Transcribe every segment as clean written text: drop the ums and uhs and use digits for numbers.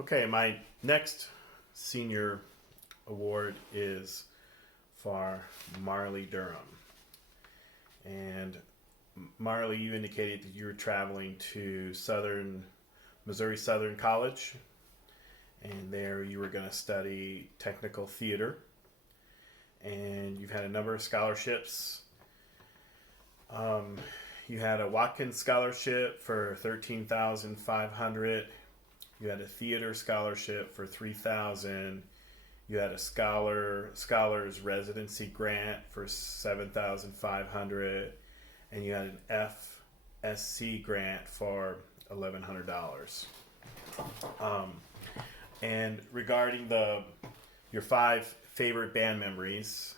Okay, my next senior award is for Marley Durham. And Marley, you indicated that you were traveling to Missouri Southern College, and there you were going to study technical theater. And you've had a number of scholarships. Um, you had a Watkins scholarship for $13,500. You had a theater scholarship for $3,000. You had a scholars residency grant for $7,500, and you had an FSC grant for $1,100. And regarding your 5 favorite band memories,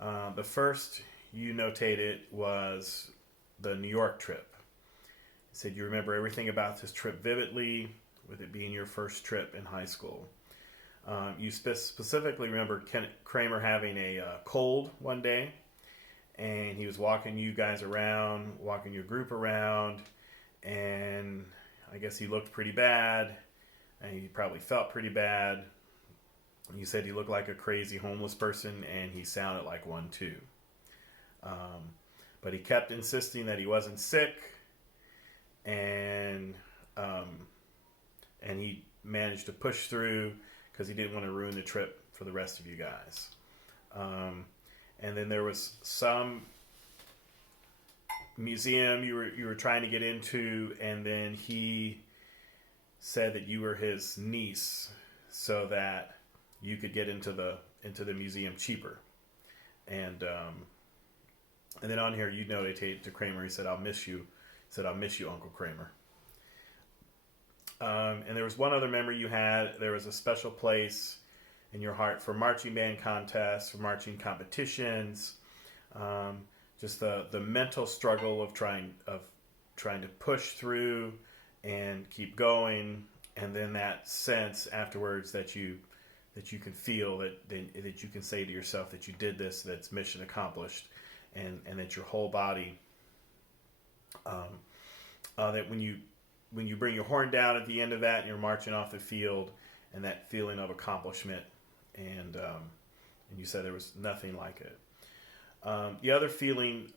the first you notated was the New York trip. You said you remember everything about this trip vividly, with it being your first trip in high school. You specifically remember Kramer having a cold one day, and he was walking you guys around, walking your group around, and I guess he looked pretty bad, and he probably felt pretty bad. You said he looked like a crazy homeless person, and he sounded like one too. But he kept insisting that he wasn't sick, and he managed to push through because he didn't want to ruin the trip for the rest of you guys. And then there was some museum you were trying to get into, and then he said that you were his niece, so that you could get into the museum cheaper. And then on here you notated to Kramer. He said, "I'll miss you." He said, "I'll miss you, Uncle Kramer." And there was one other memory you had. There was a special place in your heart for marching band contests, for marching competitions. Just the mental struggle of trying to push through and keep going, and then that sense afterwards that you can feel that you can say to yourself that you did this, that's mission accomplished, and that your whole body, that when you bring your horn down at the end of that and you're marching off the field, and that feeling of accomplishment, and you said there was nothing like it. The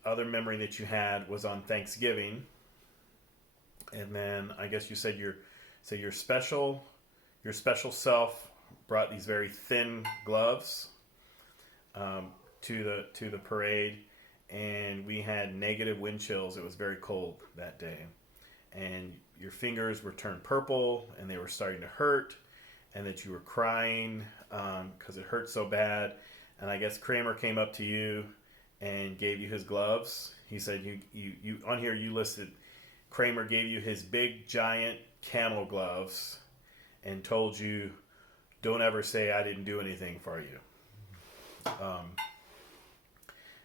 other memory that you had was on Thanksgiving, and then I guess you said your special self brought these very thin gloves to the parade, and we had negative wind chills. It was very cold that day, and your fingers were turned purple, and they were starting to hurt, and that you were crying because it hurt so bad. And I guess Kramer came up to you and gave you his gloves. He said you on here you listed Kramer gave you his big giant camel gloves and told you, "Don't ever say I didn't do anything for you."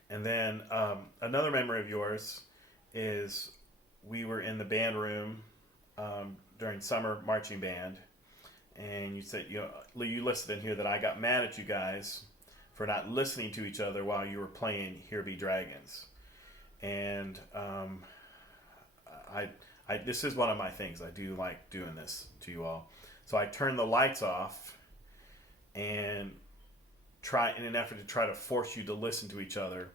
And then another memory of yours is we were in the band room during summer marching band, and you said you listed in here that I got mad at you guys for not listening to each other while you were playing Here Be Dragons. And this is one of my things. I do like doing this to you all. So I turned the lights off and in an effort to try to force you to listen to each other.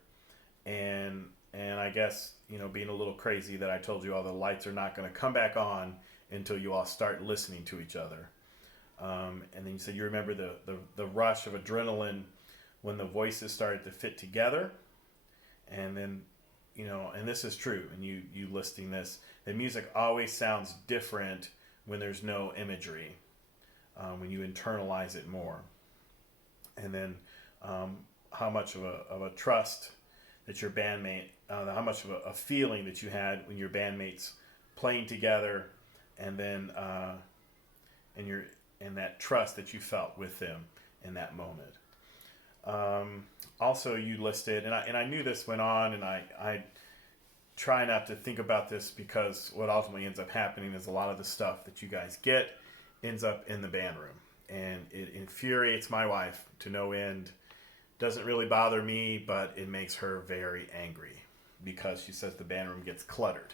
And I guess, being a little crazy, that I told you all the lights are not going to come back on until you all start listening to each other. And then you said you remember the rush of adrenaline when the voices started to fit together. And then, and this is true, and you listing this, the music always sounds different when there's no imagery, when you internalize it more. And then how much of a trust that your bandmate, how much of a feeling that you had when your bandmates playing together, and then and that trust that you felt with them in that moment. Also, you listed, and I knew this went on, and I try not to think about this, because what ultimately ends up happening is a lot of the stuff that you guys get ends up in the band room, and it infuriates my wife to no end. Doesn't really bother me, but it makes her very angry, because she says the band room gets cluttered.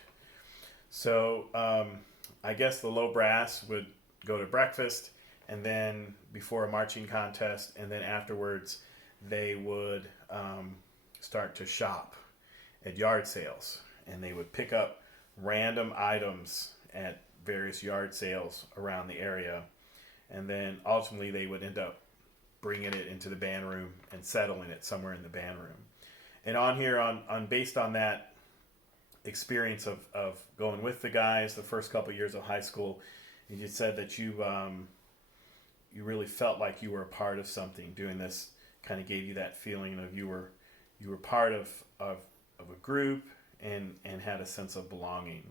So I guess the low brass would go to breakfast, and then before a marching contest, and then afterwards they would start to shop at yard sales, and they would pick up random items at various yard sales around the area, and then ultimately they would end up bringing it into the band room and settling it somewhere in the band room. And on here, on based on that experience of going with the guys the first couple of years of high school, you said that you really felt like you were a part of something. Doing this kind of gave you that feeling of you were part of a group and had a sense of belonging.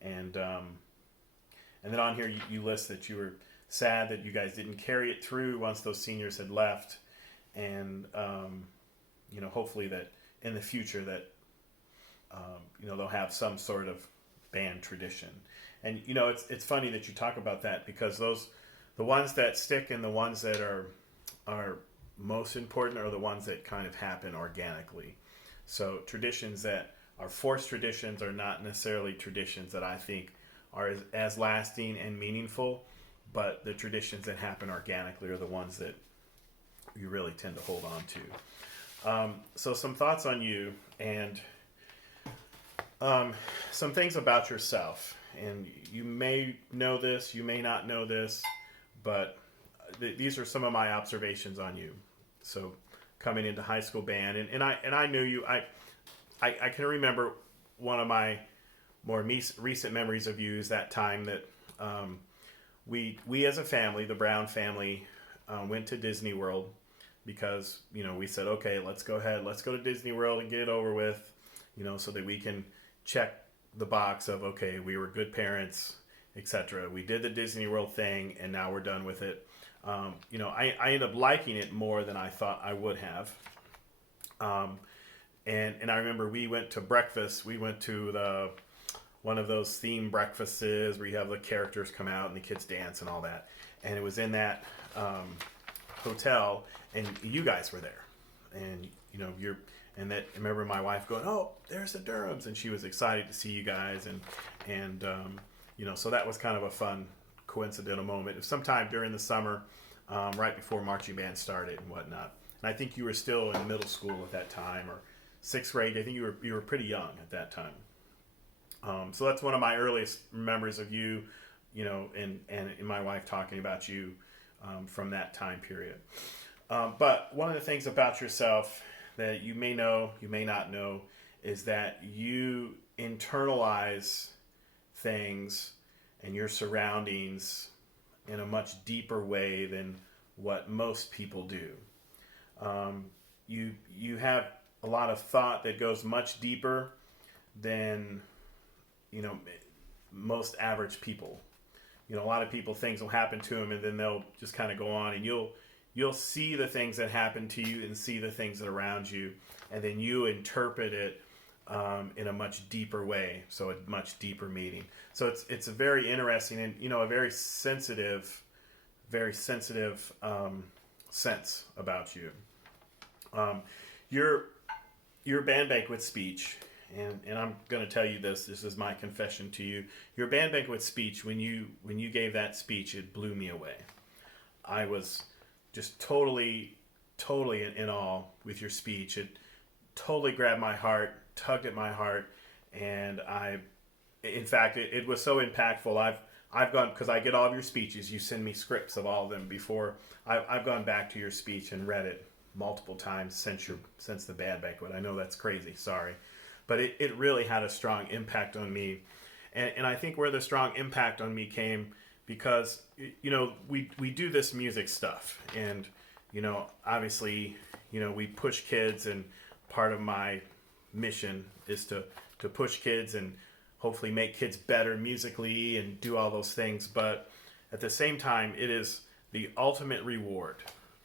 And then on here you list that you were sad that you guys didn't carry it through once those seniors had left, and hopefully that in the future that they'll have some sort of band tradition. And it's funny that you talk about that, because the ones that stick and the ones that are most important are the ones that kind of happen organically. So traditions that are forced traditions are not necessarily traditions that I think are as lasting and meaningful, but the traditions that happen organically are the ones that you really tend to hold on to. So some thoughts on you, and some things about yourself. And you may know this, you may not know this, but these are some of my observations on you. So coming into high school band, and I knew you. I can remember one of my more recent memories of you is that time that we as a family, the Brown family, went to Disney World, because we said, okay, let's go to Disney World and get it over with, so that we can check the box of, okay, we were good parents, etc. We did the Disney World thing, and now we're done with it. I ended up liking it more than I thought I would have. And I remember we went to breakfast. We went to one of those themed breakfasts where you have the characters come out and the kids dance and all that. And it was in that hotel, and you guys were there. And I remember my wife going, "Oh, there's the Durhams," and she was excited to see you guys, and so that was kind of a fun coincidental moment. It was sometime during the summer, right before marching band started and whatnot. And I think you were still in middle school at that time, or sixth grade. I think you were pretty young at that time. So that's one of my earliest memories of you, and my wife talking about you from that time period. But one of the things about yourself that you may know, you may not know, is that you internalize things and your surroundings in a much deeper way than what most people do. You have a lot of thought that goes much deeper than most average people. A lot of people, things will happen to them and then they'll just kind of go on, and you'll see the things that happen to you and see the things that are around you, and then you interpret it in a much deeper way, so a much deeper meaning. So it's a very interesting and a very sensitive sense about you. Your band banquet speech, and I'm going to tell you this is my confession to you. Your band banquet speech, when you gave that speech, it blew me away. I was just totally in awe with your speech. It totally grabbed my heart, tugged at my heart, and in fact, it was so impactful. I've gone, because I get all of your speeches. You send me scripts of all of them before. I've gone back to your speech and read it multiple times since the band banquet. I know that's crazy, sorry, but it really had a strong impact on me, and I think where the strong impact on me came, because we do this music stuff, and obviously we push kids, and part of my mission is to push kids and hopefully make kids better musically and do all those things. But at the same time, it is the ultimate reward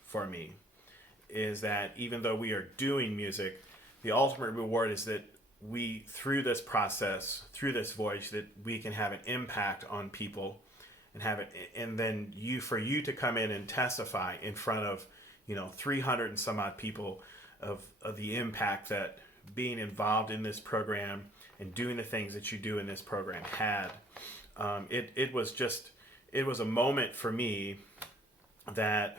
for me is that even though we are doing music, the ultimate reward is that we, through this process, through this voice, that we can have an impact on people and have it, and then for you to come in and testify in front of 300 and some odd people of the impact that being involved in this program and doing the things that you do in this program had. It it was a moment for me that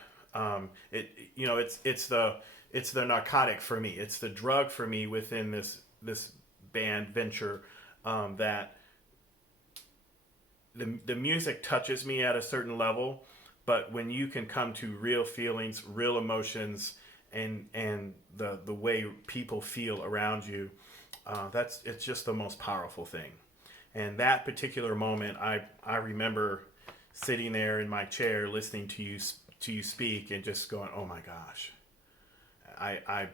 it's the narcotic for me. It's the drug for me within this band venture, that the music touches me at a certain level, but when you can come to real feelings, real emotions, and the way people feel around you, it's just the most powerful thing. And that particular moment, I remember sitting there in my chair listening to you speak and just going, oh my gosh. I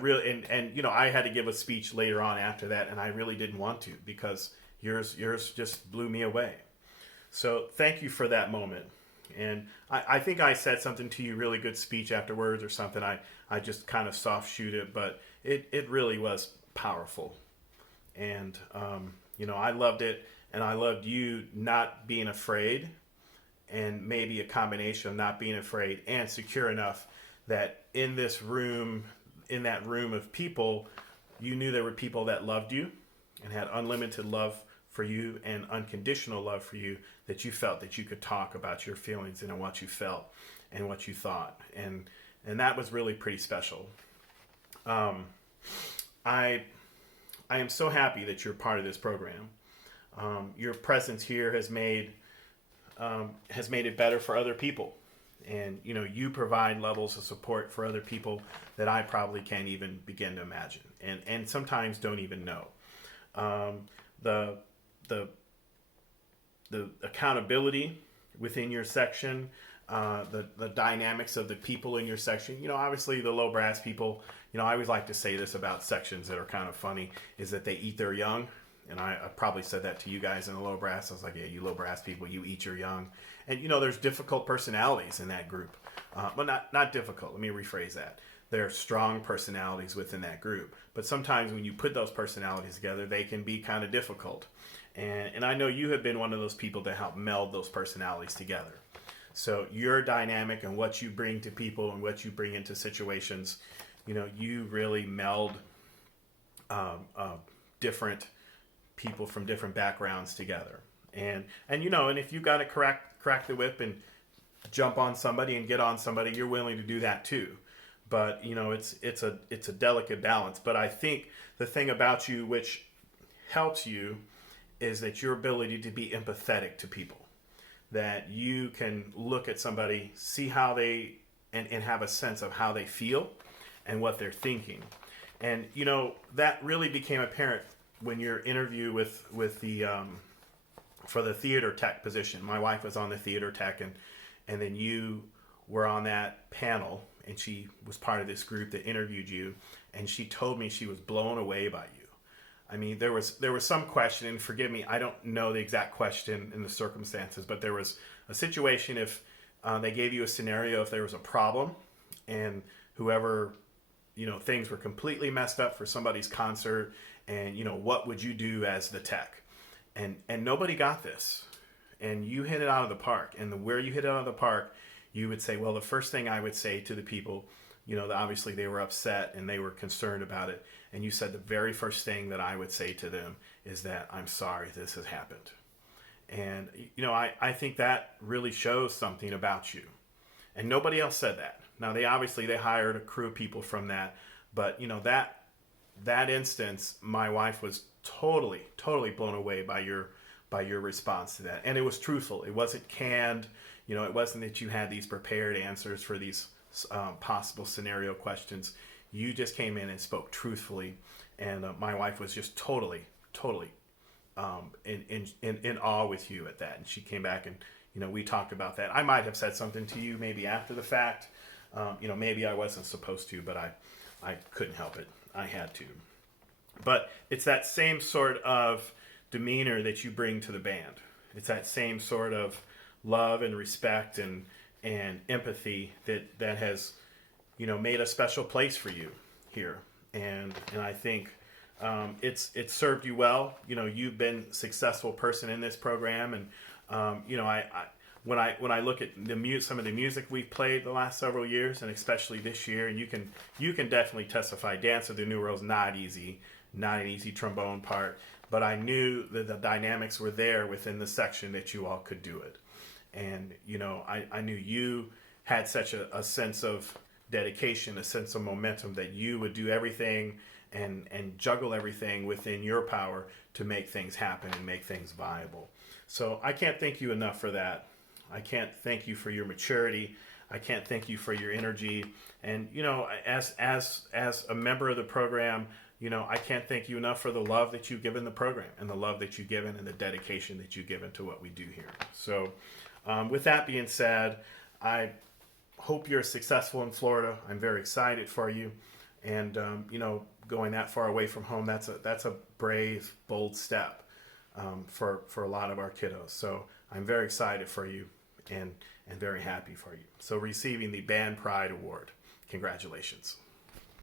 really, and I had to give a speech later on after that, and I really didn't want to, because yours just blew me away. So thank you for that moment. And I think I said something to you, really good speech afterwards or something. I just kind of soft shoot it, but it really was powerful. And, I loved it, and I loved you not being afraid, and maybe a combination of not being afraid and secure enough that in that room of people, you knew there were people that loved you and had unlimited love for you and unconditional love for you, that you felt that you could talk about your feelings and what you felt and what you thought. And that was really pretty special. I am so happy that you're part of this program. Your presence here has made it better for other people. And, you provide levels of support for other people that I probably can't even begin to imagine, and sometimes don't even know. The accountability within your section, the dynamics of the people in your section. Obviously the low brass people, I always like to say this about sections that are kind of funny, is that they eat their young. And I probably said that to you guys in the low brass. I was like, yeah, you low brass people, you eat your young. And, there's difficult personalities in that group. But not difficult. Let me rephrase that. There are strong personalities within that group. But sometimes when you put those personalities together, they can be kind of difficult. And I know you have been one of those people that help meld those personalities together. So your dynamic and what you bring to people and what you bring into situations, you really meld different people from different backgrounds together. And if you got to crack the whip and jump on somebody and get on somebody, you're willing to do that too. But it's a delicate balance. But I think the thing about you which helps you is that your ability to be empathetic to people, that you can look at somebody, see how they and have a sense of how they feel and what they're thinking. And that really became apparent when your interview with the for the theater tech position. My wife was on the theater tech, and then you were on that panel, and she was part of this group that interviewed you, and she told me she was blown away by you. I mean, there was some question, and forgive me, I don't know the exact question in the circumstances, but there was a situation if they gave you a scenario, if there was a problem, and whoever, things were completely messed up for somebody's concert, and what would you do as the tech? And nobody got this, and you hit it out of the park. And where you hit it out of the park, you would say, well, the first thing I would say to the people, obviously they were upset and they were concerned about it. And you said the very first thing that I would say to them is that I'm sorry this has happened. And I think that really shows something about you. And nobody else said that. Now they hired a crew of people from that, but that instance, my wife was totally blown away by your response to that. And it was truthful. It wasn't canned. It wasn't that you had these prepared answers for these possible scenario questions. You just came in and spoke truthfully. And my wife was just totally in awe with you at that. And she came back and, we talked about that. I might have said something to you maybe after the fact. Maybe I wasn't supposed to, but I couldn't help it. I had to. But it's that same sort of demeanor that you bring to the band. It's that same sort of love and respect and empathy that has, made a special place for you here. And I think it's served you well. You've been a successful person in this program, and when I look at some of the music we've played the last several years, and especially this year, and you can definitely testify. Dance of the New World's not easy, not an easy trombone part, but I knew that the dynamics were there within the section that you all could do it. And, you know, I knew you had such a sense of dedication, a sense of momentum that you would do everything and juggle everything within your power to make things happen and make things viable. So I can't thank you enough for that. I can't thank you for your maturity. I can't thank you for your energy. And, you know, as a member of the program, you know, I can't thank you enough for the love that you've given the program and the love that you've given and the dedication that you've given to what we do here. So with that being said, I hope you're successful in Florida. I'm very excited for you. And, you know, going that far away from home, that's a brave, bold step for a lot of our kiddos. So I'm very excited for you and very happy for you. So receiving the Band Pride Award. Congratulations.